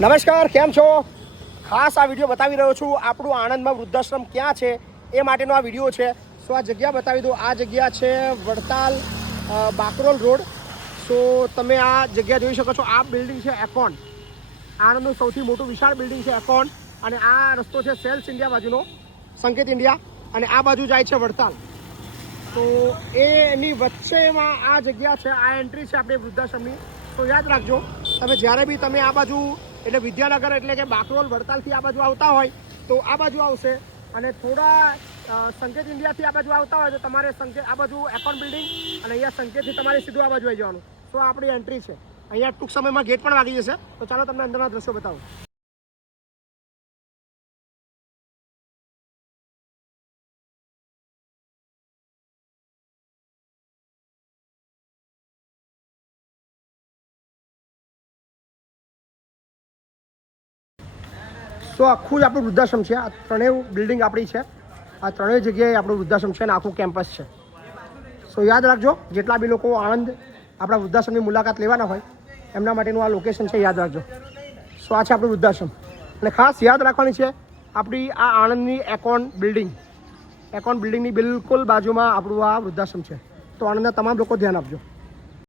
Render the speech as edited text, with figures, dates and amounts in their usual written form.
નમસ્કાર, કેમ છો? ખાસ આ વિડીયો બતાવી રહ્યો છું આપણું આણંદમાં વૃદ્ધાશ્રમ ક્યાં છે એ માટેનો આ વિડીયો છે. સો આ જગ્યા બતાવી દો. આ જગ્યા છે વડતાલ બાકરોલ રોડ. સો તમે આ જગ્યા જોઈ શકો છો. આ બિલ્ડિંગ છે એકોન, આણંદનું સૌથી મોટું વિશાળ બિલ્ડિંગ છે એકોન. અને આ રસ્તો છે સેલ્સ ઇન્ડિયા બાજુનો, સંકેત ઇન્ડિયા, અને આ બાજુ જાય છે વડતાલ. તો એની વચ્ચેમાં આ જગ્યા છે, આ એન્ટ્રી છે આપણે વૃદ્ધાશ્રમની. તો યાદ રાખજો, તમે જ્યારે બી તમે આ બાજુ એટલે વિદ્યાનગર એટલે કે બાકરોલ વડતાલથી આ બાજુ આવતા હોય તો આ બાજુ આવશે, અને થોડા સંકેત ઇન્ડિયાથી આ બાજુ આવતા હોય તો તમારે સંકેત આ બાજુ એકોન બિલ્ડિંગ, અને અહીંયા સંકેતથી તમારે સીધું આ બાજુ આવી જવાનું. તો આપણી એન્ટ્રી છે. અહીંયા ટૂંક સમયમાં ગેટ પણ વાગી જશે. તો ચાલો તમને અંદરના દ્રશ્યો બતાવું. તો આખું જ આપણું વૃદ્ધાશ્રમ છે. આ ત્રણેય બિલ્ડિંગ આપણી છે. આ ત્રણેય જગ્યાએ આપણું વૃદ્ધાશ્રમ છે અને આખું કેમ્પસ છે. સો યાદ રાખજો, જેટલા બી લોકો આણંદ આપણા વૃદ્ધાશ્રમની મુલાકાત લેવાના હોય એમના માટેનું આ લોકેશન છે, યાદ રાખજો. સો આ છે આપણું વૃદ્ધાશ્રમ. અને ખાસ યાદ રાખવાની છે આપણી આ આણંદની એકોન બિલ્ડિંગ. એકોન બિલ્ડિંગની બિલકુલ બાજુમાં આપણું આ વૃદ્ધાશ્રમ છે. તો આણંદના તમામ લોકો ધ્યાન આપજો.